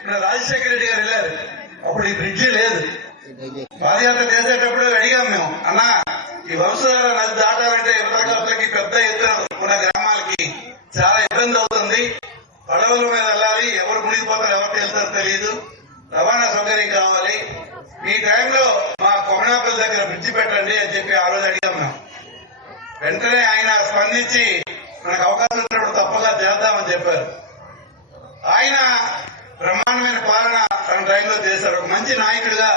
ఇక్కడ రాజశేఖర రెడ్డి గారు వెళ్ళారు. అప్పుడు ఈ బ్రిడ్జి లేదు. పాదయాత్ర చేసేటప్పుడు అడిగాం మేము అన్నా ఈ వంశధార నది దాటాలంటే యువతకి పెద్ద ఎత్తున ఉన్న గ్రామాలకి చాలా ఇబ్బంది అవుతుంది. పడవల మీద వెళ్ళాలి ఎవరు మునిగిపోతారు ఎవరు వెళ్తారో తెలియదు రవాణా సౌకర్యం కావాలి. ఈ టైంలో మా కొమనాపల్లి దగ్గర బ్రిడ్జి పెట్టండి అని చెప్పి ఆ రోజు అడిగాం మేము. వెంటనే ఆయన స్పందించి మనకు అవకాశం ఉన్నప్పుడు తప్పగా చేద్దామని చెప్పారు. ఆయన బ్రహ్మాండమైన పాలన తన టైంలో చేశారు. ఒక మంచి నాయకుడిగా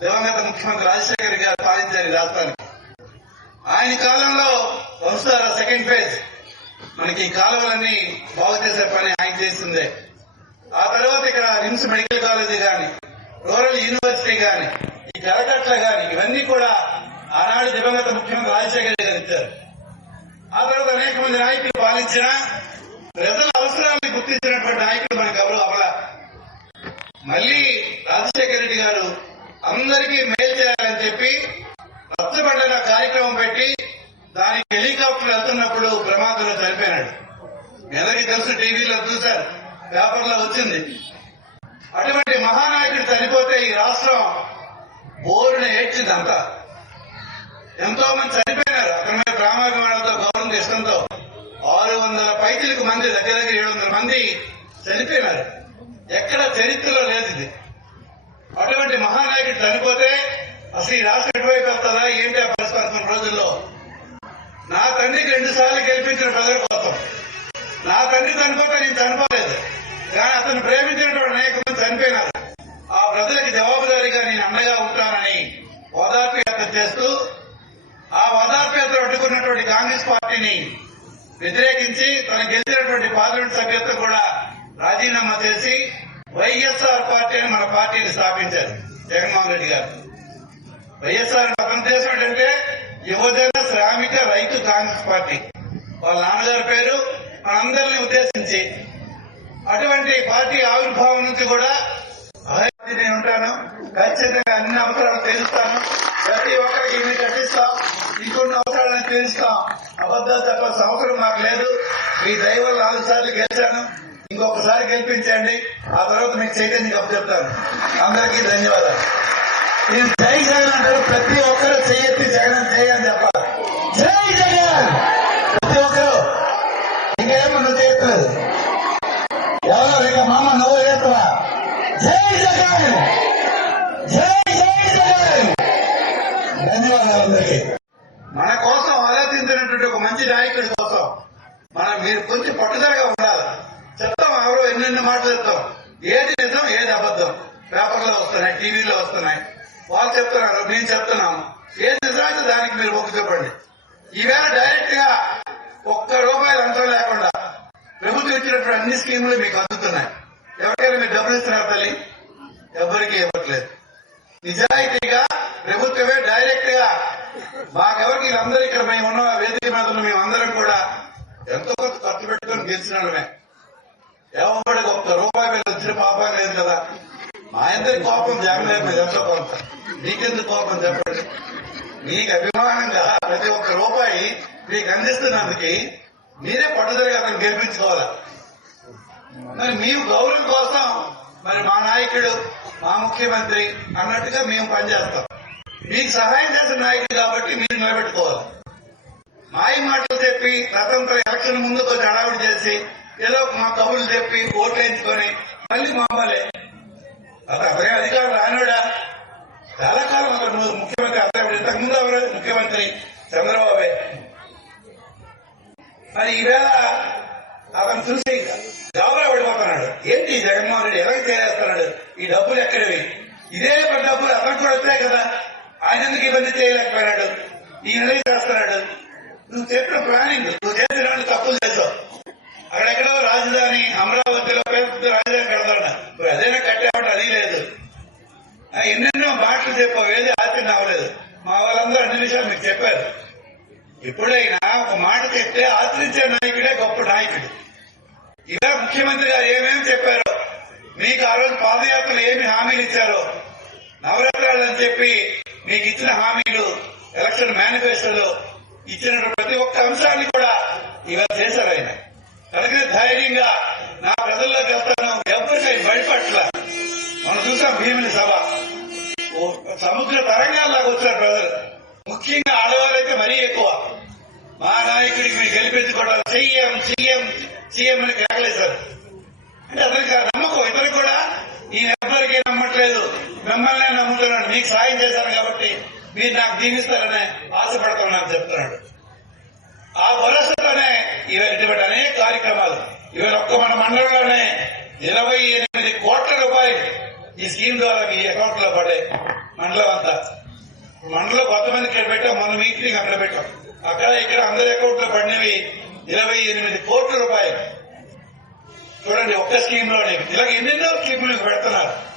దివంగత ముఖ్యమంత్రి రాజశేఖర్ గారు పాలించారు ఈ రాష్ట్రానికి. ఆయన కాలంలో వంశధార సెకండ్ ఫేజ్ మనకి ఈ కాలువలన్నీ బాగు చేసే పని ఆయన చేసిందే. ఆ తర్వాత ఇక్కడ రిమ్స్ మెడికల్ కాలేజీ కానీ రూరల్ యూనివర్సిటీ కానీ ఈ కరకట్ల కానీ ఇవన్నీ కూడా ఆనాడు దివంగత ముఖ్యమంత్రి రాజశేఖర్ గారు ఇచ్చారు. ఆ తర్వాత అనేక మంది నాయకులు పాలించిన ప్రజల అవసరాలను గుర్తించినటువంటి నాయకులు మనకు ఎవరు అవలా మళ్ళీ రాజశేఖర రెడ్డి గారు అందరికీ మేలు చేయాలని చెప్పి రచ్చబండల కార్యక్రమం పెట్టి దానికి హెలికాప్టర్ వెళ్తున్నప్పుడు ప్రమాదంలో చనిపోయినాడు. ఎవరికి తెలుసు టీవీలో చూశారు పేపర్లో వచ్చింది. అటువంటి మహానాయకుడు చనిపోతే ఈ రాష్ట్రం బోరున ఏడ్చింది అంతా. ఎంతో మంది చనిపోయినారు అక్రమ గ్రామాభిమానాలతో గౌరవం ఇష్టంతో ఆరు వందల పైకిలకు మంది దగ్గర దగ్గర ఏడు వందల మంది చనిపోయినారు. ఎక్కడ చరిత్రలో లేదు ఇది. అటువంటి మహానాయకుడు చనిపోతే అసలు ఈ రాష్ట్రం ఎటువైపు వెళ్తారా ఏంటి ఆ పరిస్థితి రోజుల్లో? నా తండ్రికి రెండు సార్లు గెలిపించిన ప్రజల కోసం. నా తండ్రి చనిపోతే నేను చనిపోలేదు. కానీ అతను ప్రేమించినటువంటి నాయకులు చనిపోయినారు ఆ ప్రజలకి జవాబుదారీగా నేను అండగా ఉంటానని ఓదార్పయాత్ర చేస్తూ ఆ ఓదార్పయాత్ర అడ్డుకున్నటువంటి కాంగ్రెస్ పార్టీని వ్యతిరేకించి తను గెలిచినటువంటి పార్లమెంట్ సభ్యత్వం కూడా రాజీనామా చేసి వైఎస్ఆర్ పార్టీ అని మన పార్టీని స్థాపించారు జగన్మోహన్ రెడ్డి గారు. వైఎస్ఆర్ అతని దేశం ఏంటంటే యువజన శ్రామిక రైతు కాంగ్రెస్ పార్టీ. వాళ్ళ నాన్నగారి పేరు మనందరినీ ఉద్దేశించి అటువంటి పార్టీ ఆవిర్భావం నుంచి కూడా నేను ఉంటాను. ఖచ్చితంగా అన్ని అవసరాలు తీరుస్తాను. ప్రతి ఒక్కరికి ఇవి కట్టిస్తాం. ఇంకొన్ని అవసరాలను తీరుస్తాం. అబద్ధాలు చెప్పాల్సిన అవసరం మాకు లేదు. మీ దైవం నాలుగు సార్లు గెలిచాను. ఇంకొకసారి గెలిపించండి. ఆ తర్వాత మీకు చైతన్యం కప్పు చెప్తాను. అందరికీ ధన్యవాదాలు. నేను జై జగన్ అంటారు ప్రతి ఒక్కరు చేయెత్తి జగన్ జై అని చెప్పాలి. జై జగన్! ప్రతి ఒక్కరు ఇంకేం నువ్వు చేయట్లేదు ఎవరో ఇక మామ నువ్వు చేస్తున్నా జై జగన్ జై జై జగన్ ధన్యవాదాలు అందరికీ మన కోసం ఆలోచించినటువంటి ఒక మంచి నాయకుడి కోసం మనం మీరు కొంచెం పట్టుదలగా ఉండాలి చెప్తాం మాటలు చెప్తాం? ఏది నిజం ఏది అబద్ధం? పేపర్లో వస్తున్నాయి టీవీలో వస్తున్నాయి. వాళ్ళు చెప్తున్నారు మేము చెప్తున్నాము. ఏది నిజమైతే దానికి మీరు మొక్కు చెప్పండి ఈవేళ డైరెక్ట్గా ఒక్క రూపాయలు అంతరం లేకుండా ప్రభుత్వం ఇచ్చినటువంటి అన్ని స్కీములు మీకు అందుతున్నాయి. ఎవరికైనా మీరు డబ్బులు ఇస్తున్నారు తల్లి? ఎవరికి ఇవ్వట్లేదు. నిజాయితీగా ప్రభుత్వమే డైరెక్ట్గా మాకెవరికి వీళ్ళందరూ ఇక్కడ మేము ఉన్న వేదిక మీద ఉన్న మేమందరం కూడా ఎంతో కొంత ఖర్చు పెట్టుకొని గెలిచిన వాళ్ళమే ఎవరికి ఒక్క రూపాయి మీద వచ్చిన పాపం లేదు కదా? మా అందరి కోపం జగన్ లేదు మీద ఎంతో కొంత. నీకెందుకు కోపం చెప్పండి? నీకు అభిమానంగా ప్రతి ఒక్క రూపాయి మీకు అందిస్తున్నందుకు మీరే పట్టుదలగా అతను గెలిపించుకోవాలి? మరి మేము గౌరవం కోసం మరి మా నాయకుడు మా ముఖ్యమంత్రి అన్నట్టుగా మేము పనిచేస్తాం. మీకు సహాయం చేసిన నాయకుడు కాబట్టి మీరు నిలబెట్టుకోవాలి. మాయ మాటలు చెప్పి స్వతంత్ర ఎలక్షన్ ముందు కొంచెం హడావిడి చేసి ఏదో మా కబుర్లు చెప్పి ఓట్లు మళ్ళీ మామూలే అతను అతనే అధికారులు రానుడా? చాలా కాలం అతను నువ్వు ముఖ్యమంత్రి అతను ఇంతకుముందు ఎవరు? ముఖ్యమంత్రి చంద్రబాబే. మరి ఈవేళ అతను చూసి గౌరవ పడిపోతున్నాడు. ఏంటి జగన్మోహన్ రెడ్డి? ఎలా చేస్తున్నాడు ఈ డబ్బులు ఎక్కడివి? ఇదే పెద్ద డబ్బులు అతను కూడా వచ్చాయి కదా. ఆయన ఎందుకు ఇబ్బంది చేయలేకపోయినాడు? ఈయన చేస్తున్నాడు. నువ్వు చెప్పిన ప్లానింగ్ నువ్వు చేసిన తప్పులు చేసావు. అక్కడెక్కడో రాజధాని అమరావతిలో పెద్ద రాజధాని కడతాడు. నువ్వు అదైనా కట్టామంటే అది లేదు. ఎన్నెన్నో మాటలు చెప్పావు ఏది ఆచరణ అవ్వలేదు మా వాళ్ళందరూ అన్ని విషయాలు మీకు చెప్పారు. ఎప్పుడైనా ఒక మాట చెప్తే ఆచరించే నాయకుడే గొప్ప నాయకుడు. ఇలా ముఖ్యమంత్రి గారు ఏమేమి చెప్పారో మీకు ఆ రోజు పాదయాత్రలు ఏమి హామీలు ఇచ్చారో నవరాత్రాలు అని చెప్పి మీకు ఇచ్చిన హామీలు ఎలక్షన్ మేనిఫెస్టోలో ఇచ్చిన ప్రతి ఒక్క అంశాన్ని కూడా ఇలా చేశారు ఆయన. కనుక ధైర్యంగా నా ప్రజల్లోకి వెళ్తాను ఎవరికి భయపట్ల మనం చూసాం భీమిని సభ. సముద్ర తరంగాల్లాగా వచ్చారు ప్రజలు. ముఖ్యంగా ఆడవాళ్ళైతే మరీ ఎక్కువ. మా నాయకుడికి మీరు గెలిపించుకోవడం సీఎం సీఎం సీఎం అని కేకలేశారు అంటే అతనికి నమ్మకం. ఇతనికి కూడా నేను ఎవరికీ నమ్మట్లేదు. మిమ్మల్నే నమ్ముతున్నాడు. మీకు సాయం చేశాను కాబట్టి మీరు నాకు దీవిస్తారనే నాకు చెప్తున్నాడు. ఆ వరసలోనే ఇటువంటి అనేక కార్యక్రమాలు. ఇవాళ ఒక్క మన మండలంలోనే ఇరవై ఎనిమిది కోట్ల రూపాయలు ఈ స్కీమ్ ద్వారా మీ అకౌంట్లో పడే మండలం అంతా. మండలం కొంతమంది ఇక్కడ పెట్టాం మన మీటింగ్ అక్కడ పెట్టాం. అక్కడ ఇక్కడ అందరి అకౌంట్లో పడినవి ఇరవై ఎనిమిది కోట్ల రూపాయలు. చూడండి ఒక్క స్కీమ్లోనే ఇలాగ ఎన్నెన్నో స్కీములు పెడుతున్నారు.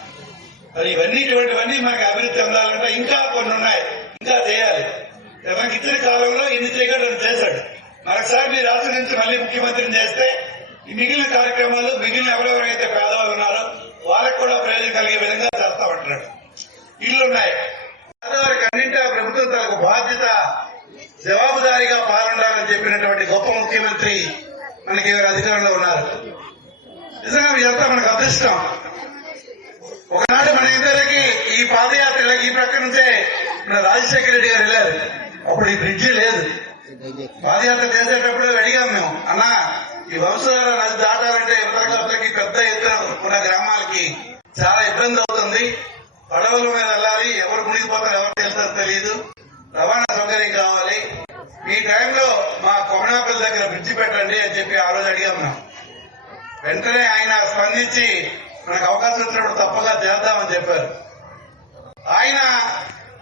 మరి ఇవన్నీ ఇటువంటివన్నీ మనకి అభివృద్ధి చెందాలంటే ఇంకా కొన్ని ఉన్నాయి. ఇంకా చేయాలి. మనకి ఇచ్చిన కాలంలో ఎన్ని చేయగలరు చేశాడు. మరొకసారి మీరు రాష్ట్రం నుంచి మళ్ళీ ముఖ్యమంత్రిని చేస్తే ఈ మిగిలిన కార్యక్రమాలు మిగిలిన ఎవరెవరైతే పేదవాళ్ళు ఉన్నారో వాళ్ళకు కూడా ప్రయోజనం కలిగే విధంగా చేస్తామంటున్నాడు ఇల్లున్నాయి పేదవారికి అన్నింటా ప్రభుత్వం తనకు బాధ్యత జవాబుదారీగా పాల్గొనాలని చెప్పినటువంటి గొప్ప ముఖ్యమంత్రి మనకి ఎవరు అధికారంలో ఉన్నారు? నిజంగా ఇదంతా మనకు అదృష్టం. ఒకనాడు మన ఇద్దరికి ఈ పాదయాత్ర ఈ ప్రక్క నుంచే మన రాజశేఖర రెడ్డి గారు వెళ్ళారు. అప్పుడు ఈ బ్రిడ్జి లేదు. పాదయాత్ర చేసేటప్పుడు అడిగాం మేము అన్నా ఈ వంశధార నది దాటాలంటే యువతలకి పెద్ద ఎత్తున ఉన్న గ్రామాలకి చాలా ఇబ్బంది అవుతుంది. పడవల మీద వెళ్ళాలి ఎవరు మునిగిపోతారు ఎవరు తెలుస్తారో తెలియదు రవాణా సౌకర్యం కావాలి. ఈ టైంలో మా కొమనాపల్లి దగ్గర బ్రిడ్జి పెట్టండి అని చెప్పి ఆ రోజు అడిగాం మేము. వెంటనే ఆయన స్పందించి మనకు అవకాశం వచ్చినప్పుడు తప్పగా చేద్దామని చెప్పారు. ఆయన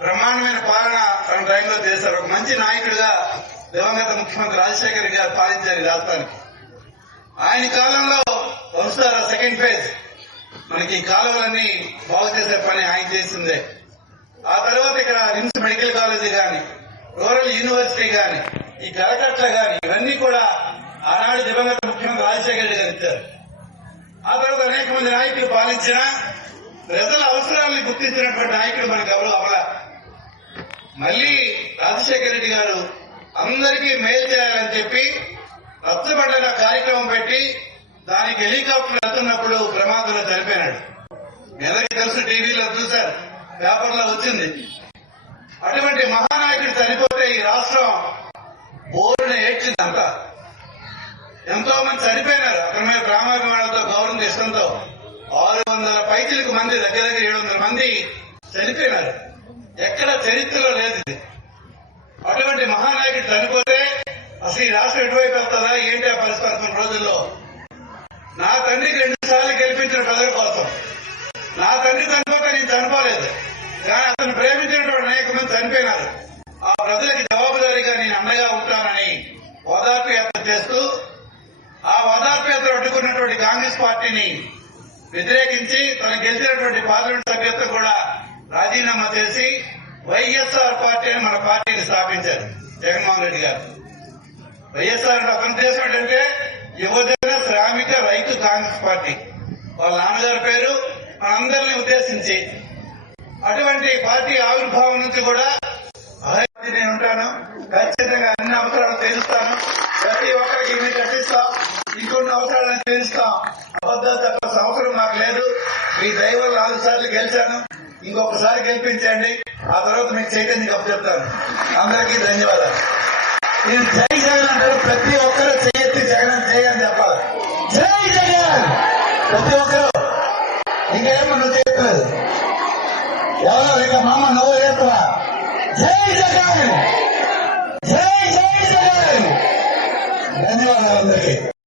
బ్రహ్మాండమైన పాలన తన టైంలో చేశారు. ఒక మంచి నాయకుడిగా దివంగత ముఖ్యమంత్రి రాజశేఖర్ గారు పాలించారు రాష్ట్రానికి. ఆయన కాలంలో వంశధార సెకండ్ ఫేజ్ మనకి ఈ కాలువలన్నీ బాగు చేసే పని ఆయన చేసిందే. ఆ తర్వాత ఇక్కడ రిమ్స్ మెడికల్ కాలేజీ కానీ రూరల్ యూనివర్సిటీ కానీ ఈ కరకట్ల కానీ ఇవన్నీ కూడా ఆనాడు దివంగత ముఖ్యమంత్రి రాజశేఖర రెడ్డి గారు ఇచ్చారు. ఆ తర్వాత అనేక మంది నాయకులు పాలించిన ప్రజల అవసరాలను గుర్తించినటువంటి నాయకుడు మనకు ఎవరు అవలా మళ్ళీ రాజశేఖర రెడ్డి గారు అందరికీ మేలు చేయాలని చెప్పి రచ్చబండల కార్యక్రమం పెట్టి దానికి హెలికాప్టర్ వెళ్తున్నప్పుడు ప్రమాదంలో చనిపోయినాడు. ఎవరికి తెలుసు టీవీలో చూశారు పేపర్లో వచ్చింది. అటువంటి మహానాయకుడు చనిపోతే ఈ రాష్ట్రం బోరుని ఏడ్చిందంతా ఎంతో మంది చనిపోయినారు అక్కడ మీద గ్రామాభిమానాలతో గౌరవం ఇష్టంతో ఆరు వందల పైచిలకు మంది దగ్గర దగ్గర ఏడు వందల మంది చనిపోయినారు. ఎక్కడ చరిత్రలో లేదు ఇది. అటువంటి మహానాయకుడు చనిపోతే అసలు ఈ రాష్ట్రం ఎటువైపు వెళ్తుందా? ఏంటి ఆ పరిస్థితి రోజుల్లో? నా తండ్రికి రెండు సార్లు గెలిపించిన ప్రజల కోసం. నా తండ్రి చనిపోతే నేను చనిపోలేదు. కానీ అతను ప్రేమించినటువంటి అనేక మంది చనిపోయినారు. ఆ ప్రజలకి జవాబుదారీగా నేను అండగా ఉంటానని ఓదార్పు యాత్ర చేస్తూ ఆ ఓదార్పు యాత్ర అడ్డుకున్నటువంటి కాంగ్రెస్ పార్టీని వ్యతిరేకించి తను గెలిచినటువంటి పార్లమెంట్ సభ్యత్వం కూడా రాజీనామా చేసి వైఎస్ఆర్ పార్టీ అని మన పార్టీని స్థాపించారు జగన్మోహన్ రెడ్డి గారు. వైఎస్ఆర్ అంటే అతని యువజన శ్రామిక రైతు కాంగ్రెస్ పార్టీ. వాళ్ళ నాన్నగారి పేరు మనందరినీ ఉద్దేశించి. అటువంటి పార్టీ ఆవిర్భావం నుంచి కూడా నేను ఉంటాను. ఖచ్చితంగా అన్ని అవసరాలు తెలుస్తాను ప్రతి ఒక్కరికి ఇన్ని కట్టిస్తాం. ఇంకొన్ని అవసరాలను తెలుస్తాం అబద్ధాలు చెప్పాల్సిన అవసరం నాకు లేదు. మీ దైవం నాలుగు సార్లు గెలిచాను. ఇంకొకసారి గెలిపించండి. ఆ తర్వాత మీకు చైతన్య కప్పు చెప్తాను. అందరికీ ధన్యవాదాలు. ఇది జై జగన్ అంటారు ప్రతి ఒక్కరు చేయెత్తి జగన్ చేయని చెప్పాలి. జై జగన్! ప్రతి ఒక్కరు. ఇంకేమో నువ్వు చేయట్లేదు ఎవరో ఇక మామ నువ్వు చేస్తున్నా. జై జగన్! జై జై జగన్! ధన్యవాదాలు అందరికీ.